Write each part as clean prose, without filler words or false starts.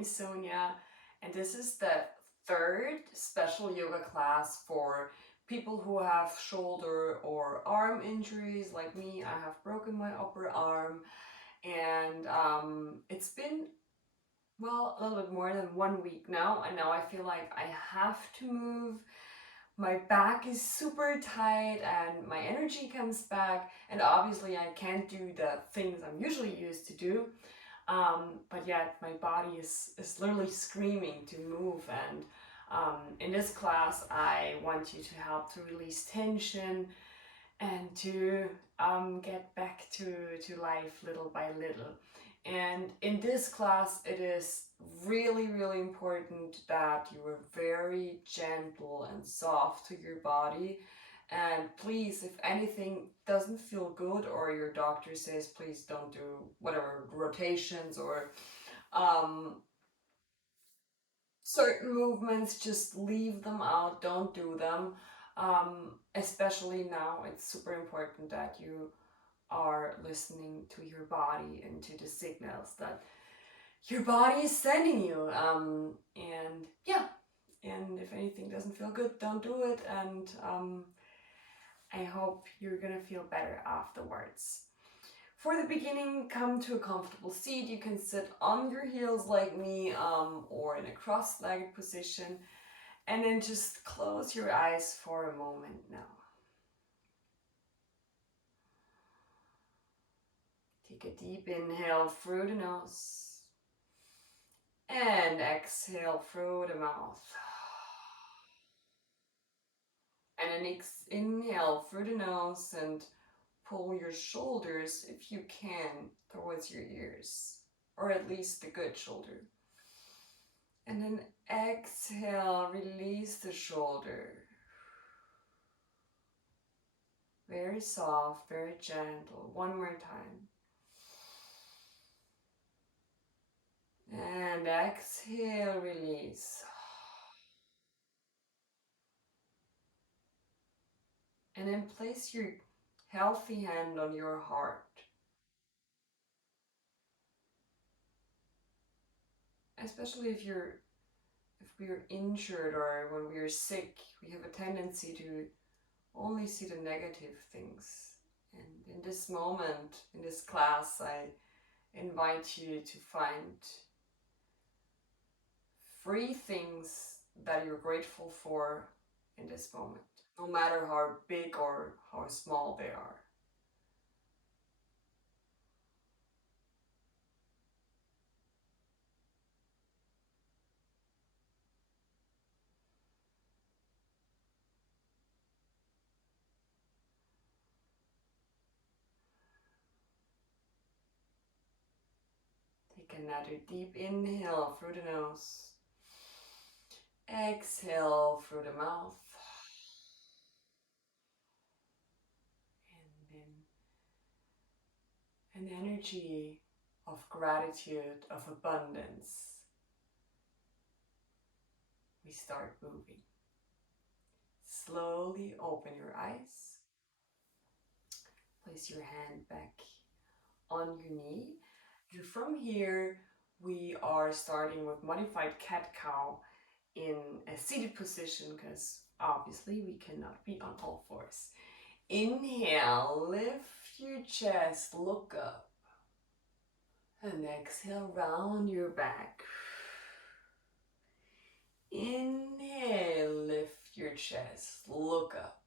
name is Sonja, and this is the third special yoga class for people who have shoulder or arm injuries like me. I have broken my upper arm, and it's been, well, a little bit more than 1 week now, and now I feel like I have to move. My back is super tight and my energy comes back, and obviously I can't do the things I'm usually used to do. But yet my body is literally screaming to move, and in this class I want you to help to release tension and to get back to life little by little. And in this class it is really important that you are very gentle and soft to your body. And please, if anything doesn't feel good or your doctor says please don't do whatever rotations or certain movements, just leave them out, don't do them. Especially now, it's super important that you are listening to your body and to the signals that your body is sending you. And yeah, and if anything doesn't feel good, don't do it. And I hope you're gonna feel better afterwards. For the beginning, come to a comfortable seat. You can sit on your heels like me, or in a cross-legged position, and then just close your eyes for a moment now. Take a deep inhale through the nose and exhale through the mouth. And then inhale through the nose and pull your shoulders, if you can, towards your ears, or at least the good shoulder. And then exhale, release the shoulder. Very soft, very gentle. One more time. And exhale, release. And then place your healthy hand on your heart. Especially if we're injured or when we're sick, we have a tendency to only see the negative things. And in this moment, in this class, I invite you to find 3 things that you're grateful for in this moment, no matter how big or how small they are. Take another deep inhale through the nose. Exhale through the mouth. And then an energy of gratitude, of abundance. We start moving. Slowly open your eyes. Place your hand back on your knee. And from here, we are starting with modified cat-cow in a seated position, because obviously we cannot be on all fours. Inhale, lift your chest, look up. And exhale, round your back. Inhale, lift your chest, look up.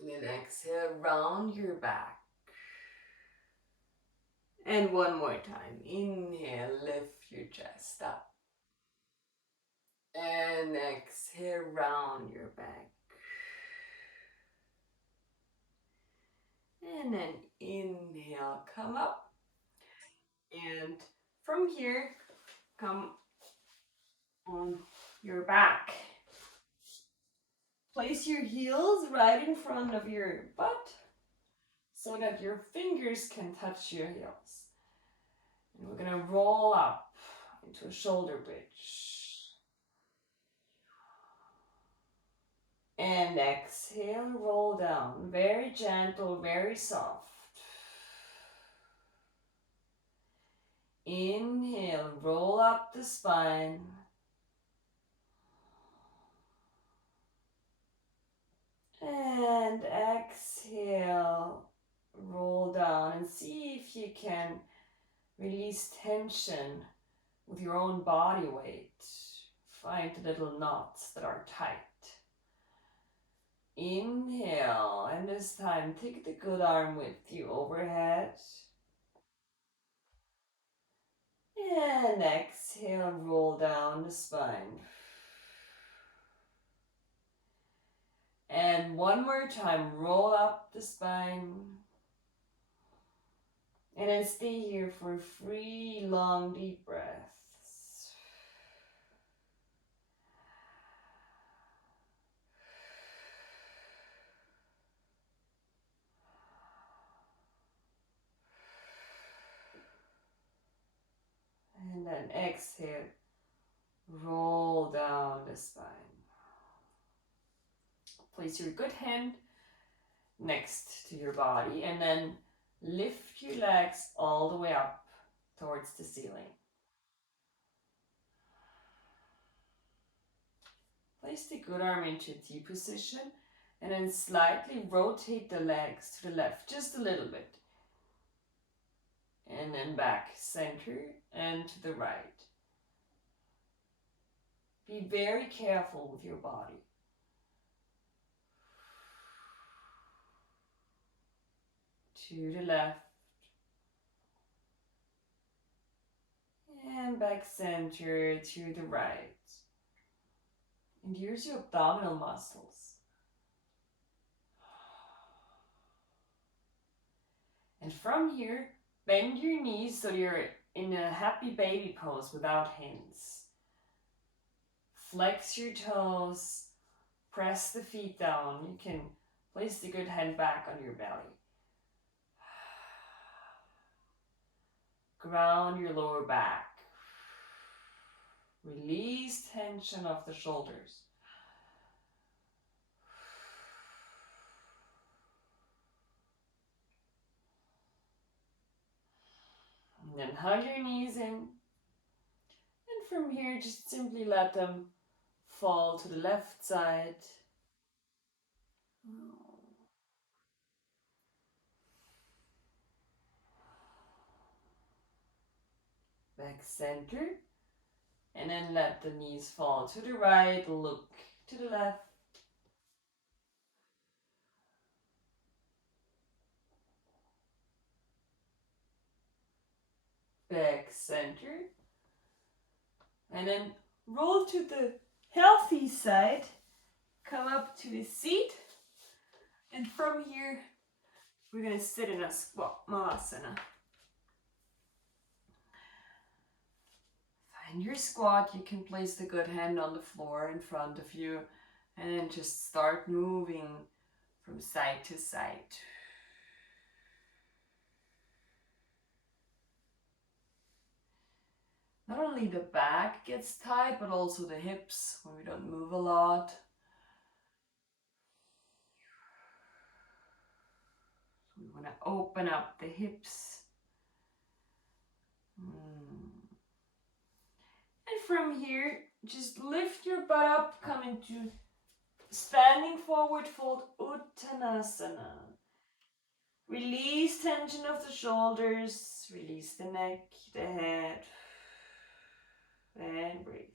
And then exhale, round your back. And one more time. Inhale, lift your chest up. And exhale, round your back. And then inhale, come up. And from here, come on your back. Place your heels right in front of your butt so that your fingers can touch your heels. And we're gonna roll up into a shoulder bridge. And exhale, roll down. Very gentle, very soft. Inhale, roll up the spine. And exhale, roll down, and see if you can release tension with your own body weight. Find the little knots that are tight. Inhale, and this time take the good arm with you overhead. And exhale, roll down the spine. And one more time, roll up the spine. And then stay here for 3 long deep breaths. And then exhale, roll down the spine. Place your good hand next to your body and then lift your legs all the way up towards the ceiling. Place the good arm into a T position and then slightly rotate the legs to the left just a little bit. And then back, center, and to the right. Be very careful with your body. To the left. And back center to the right. And use your abdominal muscles. And from here, bend your knees so you're in a happy baby pose without hands. Flex your toes, press the feet down. You can place the good hand back on your belly. Ground your lower back. Release tension of the shoulders. And then hug your knees in. And from here, just simply let them fall to the left side. Back center. And then let the knees fall to the right, look to the left. Back center. And then roll to the healthy side. Come up to a seat. And from here, we're going to sit in a squat malasana. Find your squat. You can place the good hand on the floor in front of you. And then just start moving from side to side. Not only the back gets tight, but also the hips when we don't move a lot. So we want to open up the hips. And from here, just lift your butt up, come into standing forward fold Uttanasana. Release tension of the shoulders, release the neck, the head, and breathe.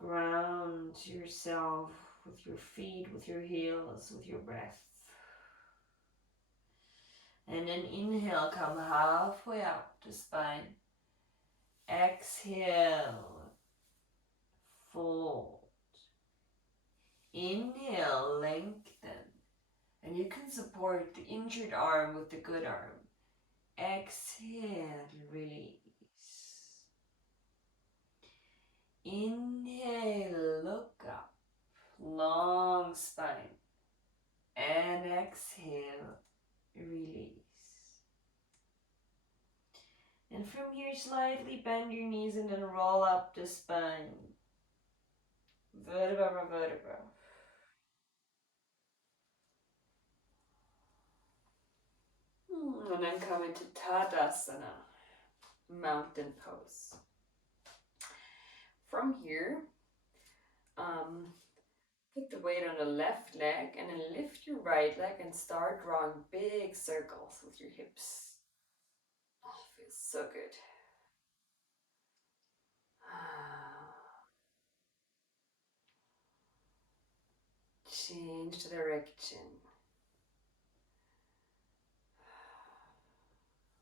Ground yourself with your feet, with your heels, with your breath. And then inhale, come halfway up the spine. Exhale, fold. Inhale, lengthen. And you can support the injured arm with the good arm. Exhale, release. Inhale, look up. Long spine. And exhale, release. And from here, slightly bend your knees and then roll up the spine. Vertebra by vertebra. And then come into Tadasana, mountain pose. From here, put the weight on the left leg and then lift your right leg and start drawing big circles with your hips. Oh, feels so good. Change the direction.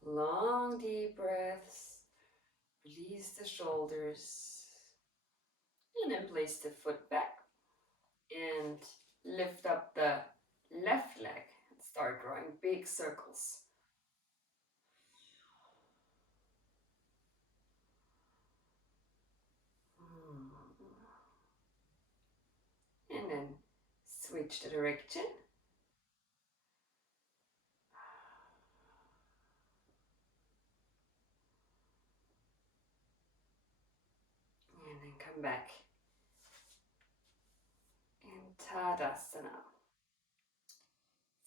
Long deep breaths. Release the shoulders. And then place the foot back. And lift up the left leg and start drawing big circles. And then switch the direction. And then come back in Tadasana.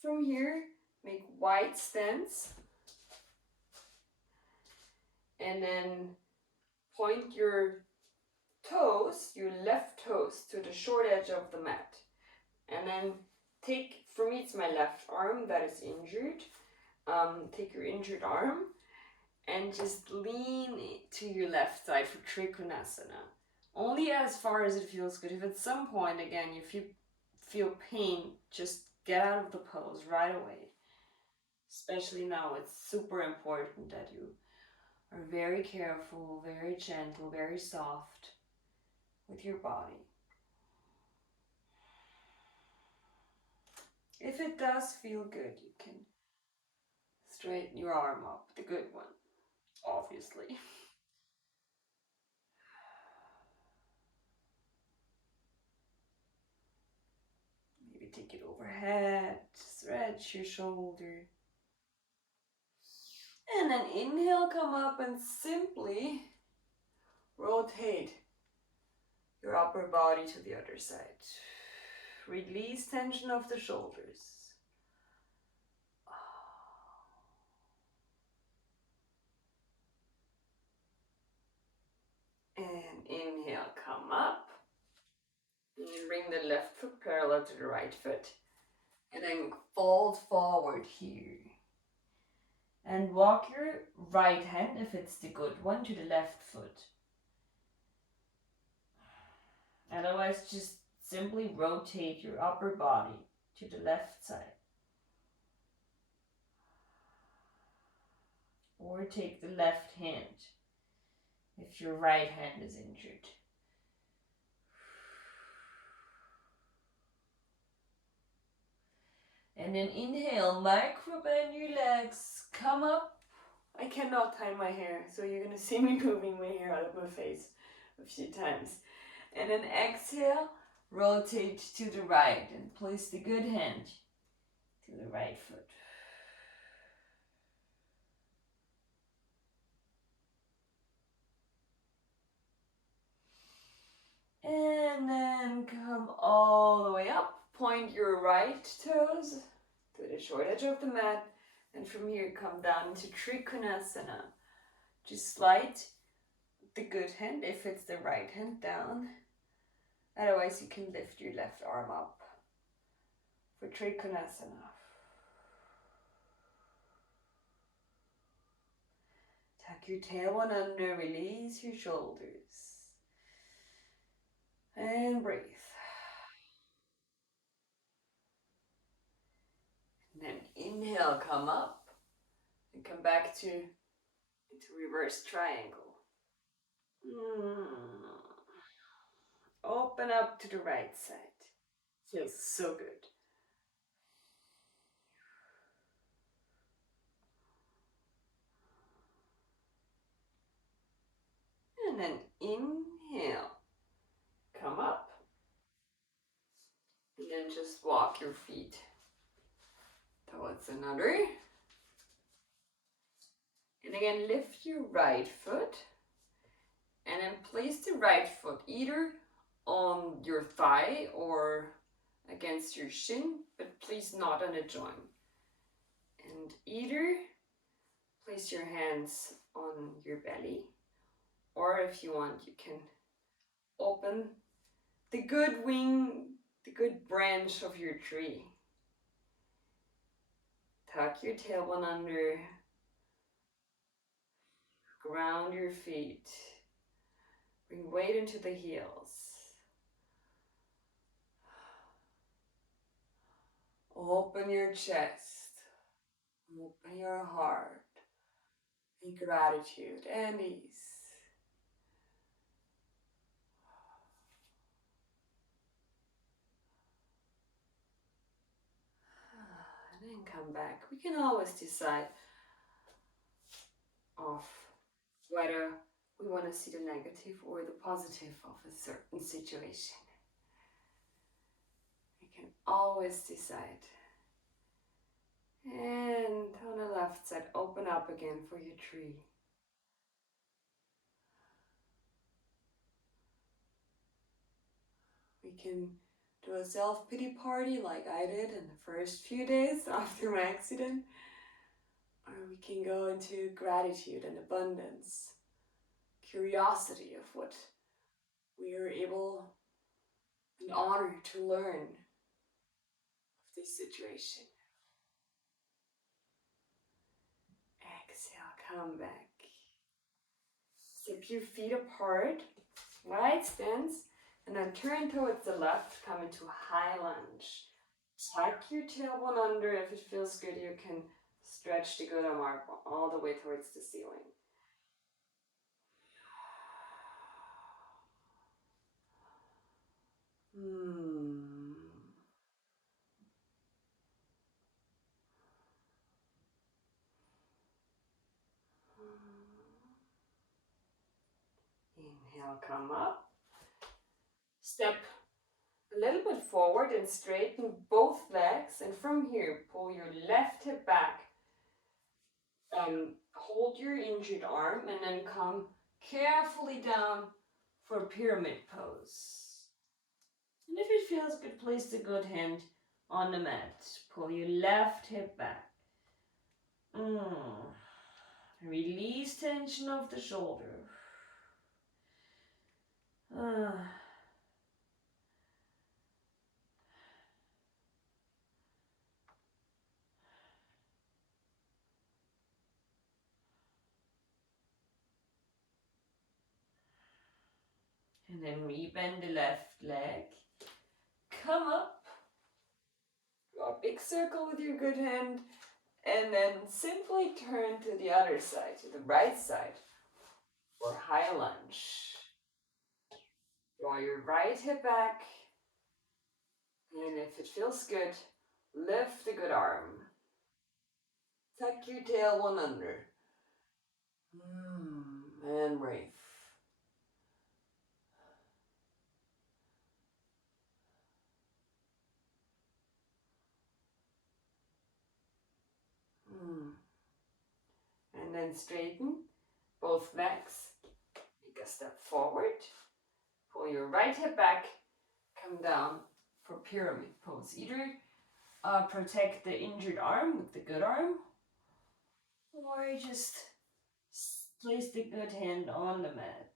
From here, make wide stance. And then point your toes, your left toes, to the short edge of the mat. And then take, for me it's my left arm that is injured. Take your injured arm and just lean to your left side for Trikonasana. Only as far as it feels good. If at some point, again, if you feel pain, just get out of the pose right away. Especially now, it's super important that you are very careful, very gentle, very soft with your body. If it does feel good, you can straighten your arm up, the good one, obviously. Maybe take it overhead, stretch your shoulder. And then inhale, come up and simply rotate your upper body to the other side. Release tension of the shoulders. And inhale, come up. And then bring the left foot parallel to the right foot. And then fold forward here. And walk your right hand, if it's the good one, to the left foot. Otherwise, just simply rotate your upper body to the left side. Or take the left hand if your right hand is injured. And then inhale, micro bend your legs, come up. I cannot tie my hair, so you're gonna see me moving my hair out of my face a few times. And then exhale, rotate to the right and place the good hand to the right foot. And then come all the way up. Point your right toes to the short edge of the mat. And from here, come down to Trikonasana. Just slide the good hand, if it's the right hand, down. Otherwise, you can lift your left arm up for Trikonasana. Tuck your tailbone under, release your shoulders. And breathe. And then inhale, come up. And come back into reverse triangle. Open up to the right side. Feels so good. And then inhale. Come up. And then just walk your feet towards another. And again, lift your right foot. And then place the right foot either on your thigh or against your shin, but please not on a joint. And either place your hands on your belly, or if you want, you can open the good wing, the good branch of your tree. Tuck your tailbone under, ground your feet, bring weight into the heels. Open your chest, open your heart, in gratitude and ease. And then come back. We can always decide of whether we want to see the negative or the positive of a certain situation. We can always decide. And on the left side, open up again for your tree. We can do a self-pity party like I did in the first few days after my accident. Or we can go into gratitude and abundance, curiosity of what we are able and honored to learn of this situation. Exhale, come back. Step your feet apart, wide stance, and then turn towards the left, come into high lunge. Tuck your tailbone under. If it feels good, you can stretch the good arm all the way towards the ceiling. Inhale, come up. Step a little bit forward and straighten both legs. And from here, pull your left hip back. Hold your injured arm and then come carefully down for pyramid pose. And if it feels good, place the good hand on the mat. Pull your left hip back. Release tension of the shoulder. And then rebend the left leg. Come up. Draw a big circle with your good hand. And then simply turn to the other side, to the right side, for high lunge. Draw your right hip back. And if it feels good, lift the good arm. Tuck your tailbone under. And breathe. And then straighten both legs. Take a step forward. Pull your right hip back. Come down for pyramid pose. Either protect the injured arm with the good arm, or just place the good hand on the mat.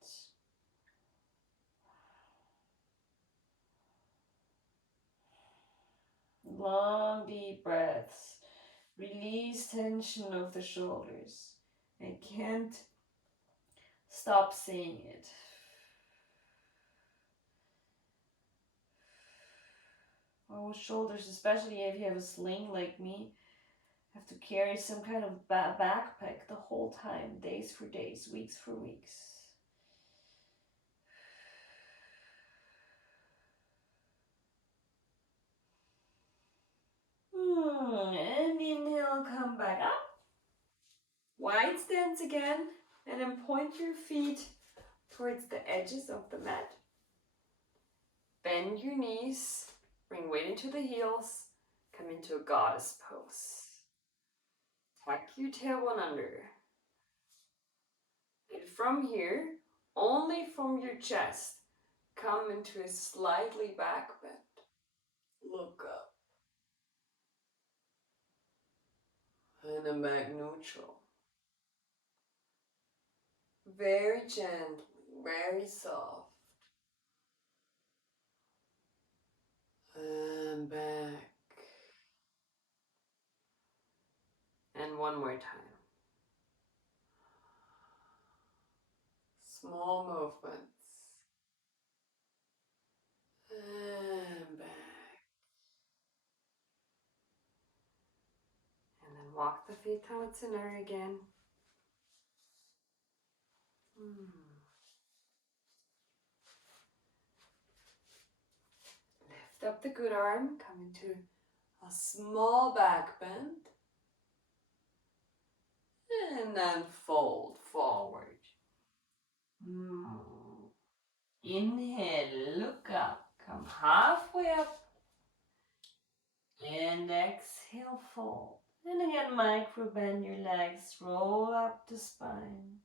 Long deep breaths. Release tension of the shoulders. I can't stop saying it. Our shoulders, especially if you have a sling like me, have to carry some kind of backpack the whole time, days for days, weeks for weeks. And inhale, come back up. Wide stance again, and then point your feet towards the edges of the mat. Bend your knees, bring weight into the heels, come into a goddess pose. Tuck your tailbone under. And from here, only from your chest, come into a slightly back bend. Look up. And then back neutral. Very gently, very soft. And back. And one more time. Small movements. And back. And then walk the feet towards center again. Lift up the good arm, come into a small back bend. And then fold forward. Inhale, look up, come halfway up. And exhale, fold. And again, micro bend your legs, roll up the spine.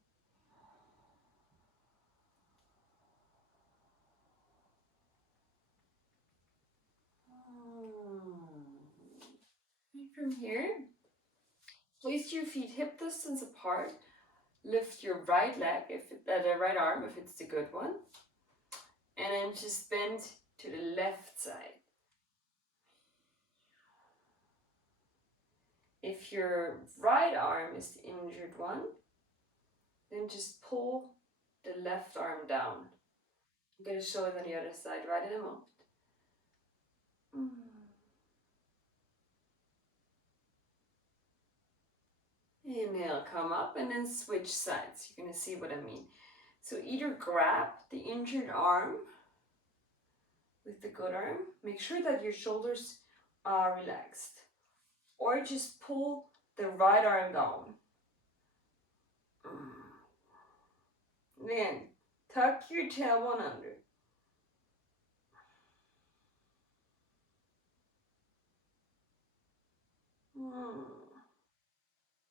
And from here, place your feet hip distance apart. Lift your right leg, right arm, if it's the good one. And then just bend to the left side. If your right arm is the injured one, then just pull the left arm down. I'm going to show it on the other side right in a moment. Inhale, come up and then switch sides. You're going to see what I mean. So either grab the injured arm with the good arm. Make sure that your shoulders are relaxed. Or just pull the right arm down. Then tuck your tailbone under.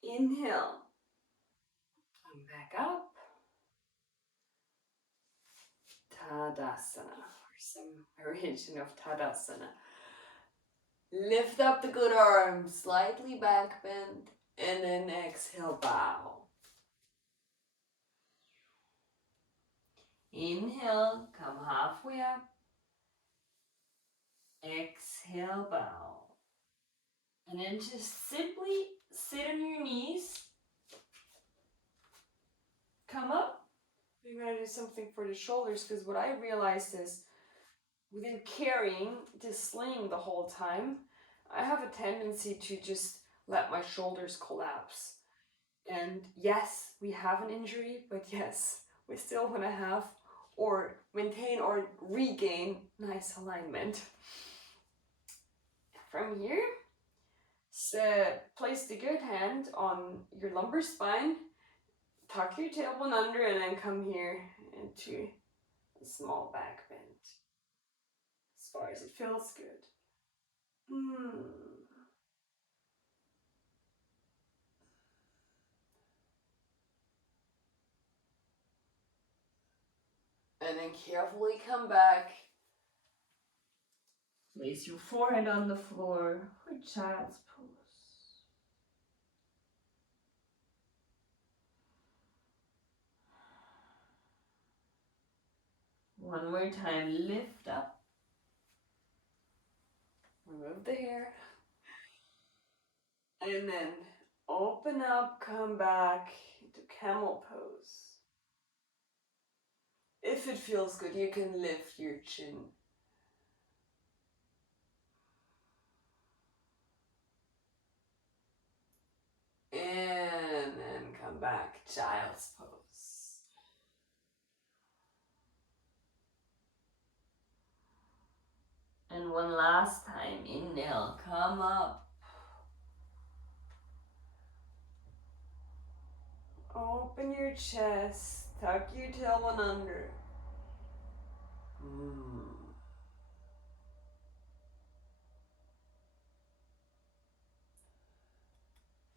Inhale. Come back up. Tadasana, or some variation of Tadasana. Lift up the good arm, slightly back bend, and then exhale, bow. Inhale, come halfway up. Exhale, bow. And then just simply sit on your knees. Come up. We're going to do something for the shoulders, because what I realized is within carrying this sling the whole time, I have a tendency to just let my shoulders collapse. And yes, we have an injury, but yes, we still want to have or maintain or regain nice alignment. From here, place the good hand on your lumbar spine, tuck your tailbone under, and then come here into a small back bend. As far as it feels good. And then carefully come back. Place your forehead on the floor for child's pose. One more time, lift up. Remove the hair. And then open up, come back into camel pose. If it feels good, you can lift your chin. And then come back, child's pose. And one last time, inhale, come up. Open your chest, tuck your tailbone under.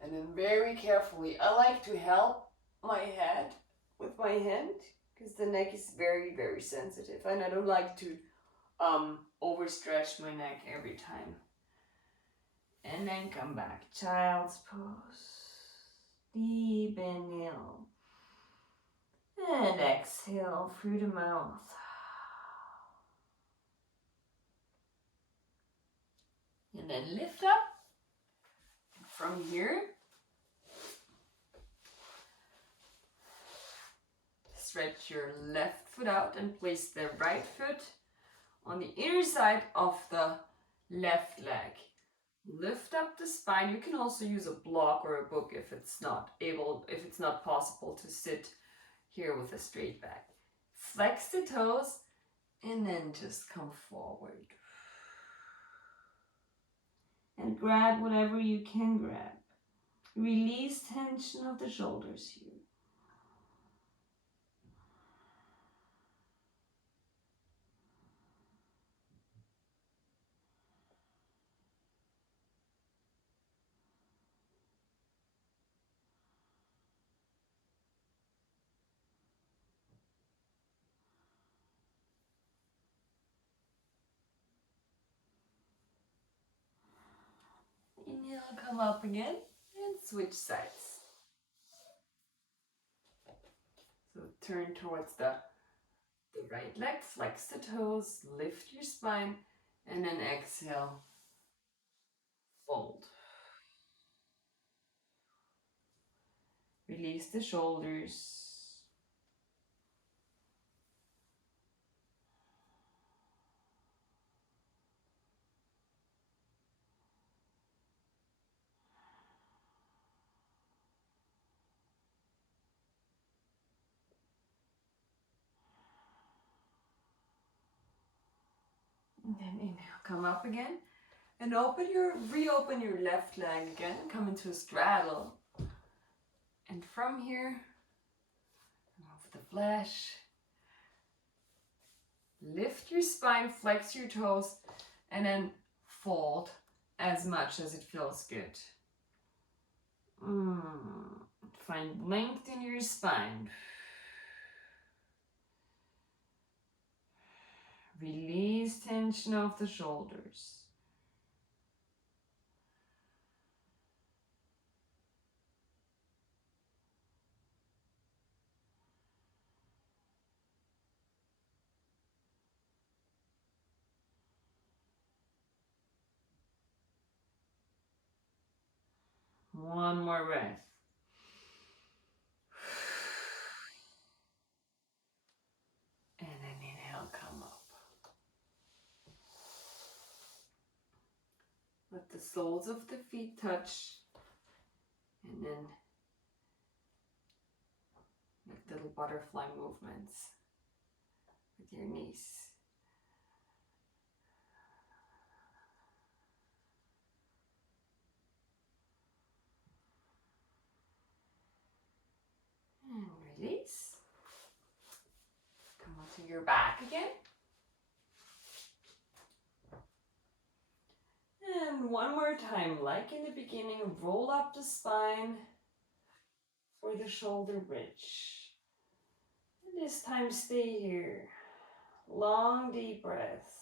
And then very carefully, I like to help my head with my hand, because the neck is very, very sensitive, and I don't like to overstretch my neck every time. And then come back, child's pose. Deep inhale. And exhale through the mouth. And then lift up. From here, stretch your left foot out and place the right foot on the inner side of the left leg. Lift up the spine. You can also use a block or a book if it's not possible to sit here with a straight back. Flex the toes and then just come forward. And grab whatever you can grab. Release tension of the shoulders here. Inhale, come up again and switch sides. So turn towards the right leg, flex the toes, lift your spine, and then exhale, fold. Release the shoulders. And then inhale, come up again. And reopen your left leg again. Come into a straddle. And from here, off the flesh. Lift your spine, flex your toes, and then fold as much as it feels good. Find length in your spine. Release tension of the shoulders. One more breath. And then inhale, come up. Let the soles of the feet touch. And then make little butterfly movements with your knees. And release. Come onto your back again. And one more time, like in the beginning, roll up the spine for the shoulder bridge. And this time stay here. Long, deep breaths.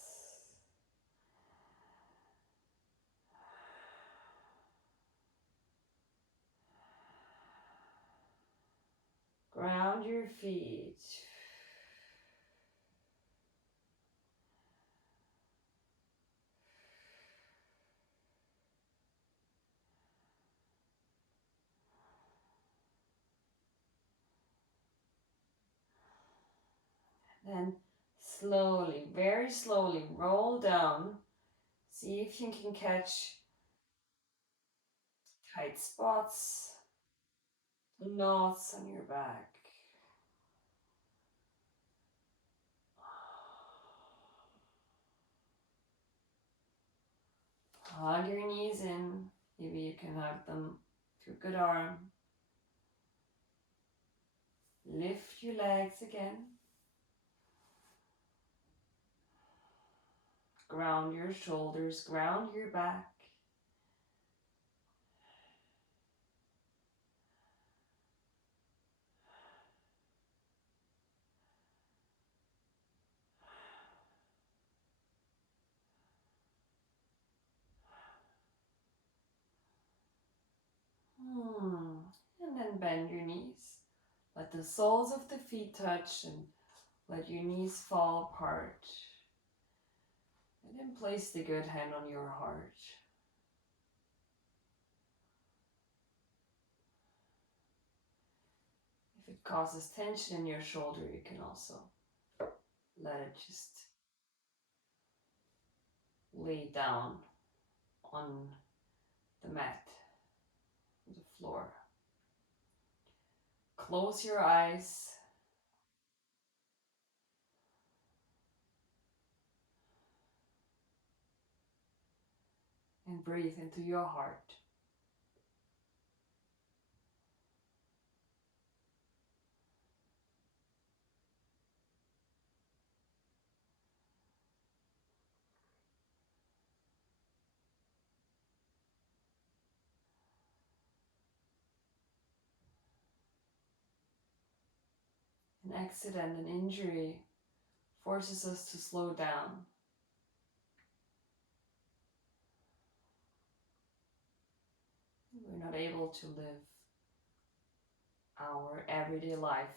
Ground your feet. Then slowly, very slowly roll down. See if you can catch tight spots, knots on your back. Hug your knees in. Maybe you can hug them through a good arm. Lift your legs again. Ground your shoulders, ground your back. And then bend your knees. Let the soles of the feet touch and let your knees fall apart. And then place the good hand on your heart. If it causes tension in your shoulder, you can also let it just lay down on the mat, the floor. Close your eyes and breathe into your heart. An accident, an injury forces us to slow down. We're not able to live our everyday life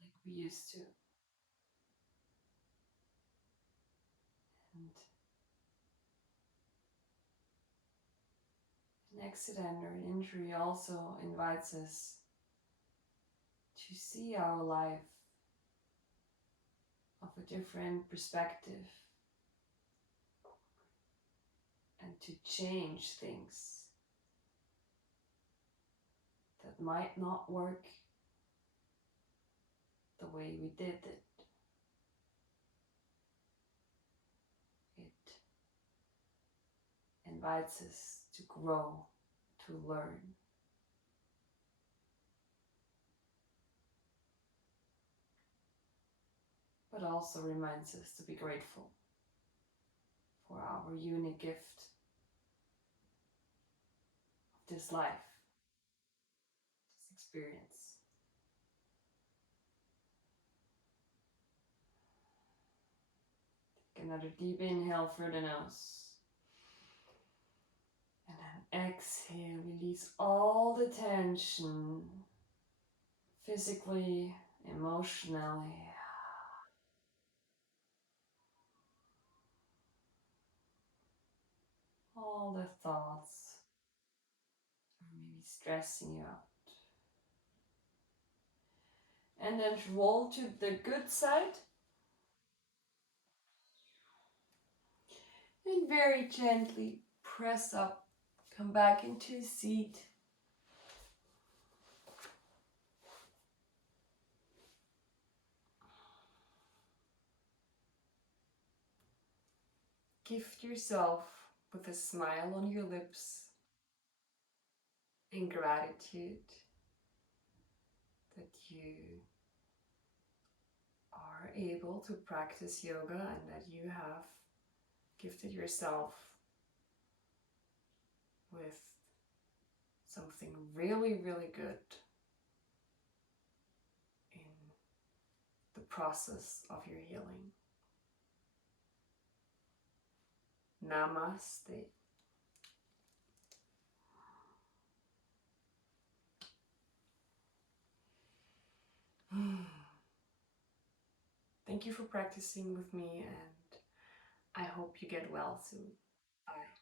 like we used to. And an accident or an injury also invites us to see our life of a different perspective and to change things that might not work the way we did it. It invites us to grow, to learn. But also reminds us to be grateful for our unique gift of this life, this experience. Take another deep inhale through the nose. And then exhale, release all the tension, physically, emotionally. All the thoughts are maybe stressing you out. And then roll to the good side. And very gently press up. Come back into a seat. Gift yourself with a smile on your lips in gratitude that you are able to practice yoga and that you have gifted yourself with something really, really good in the process of your healing. Namaste. Thank you for practicing with me, and I hope you get well soon. Bye.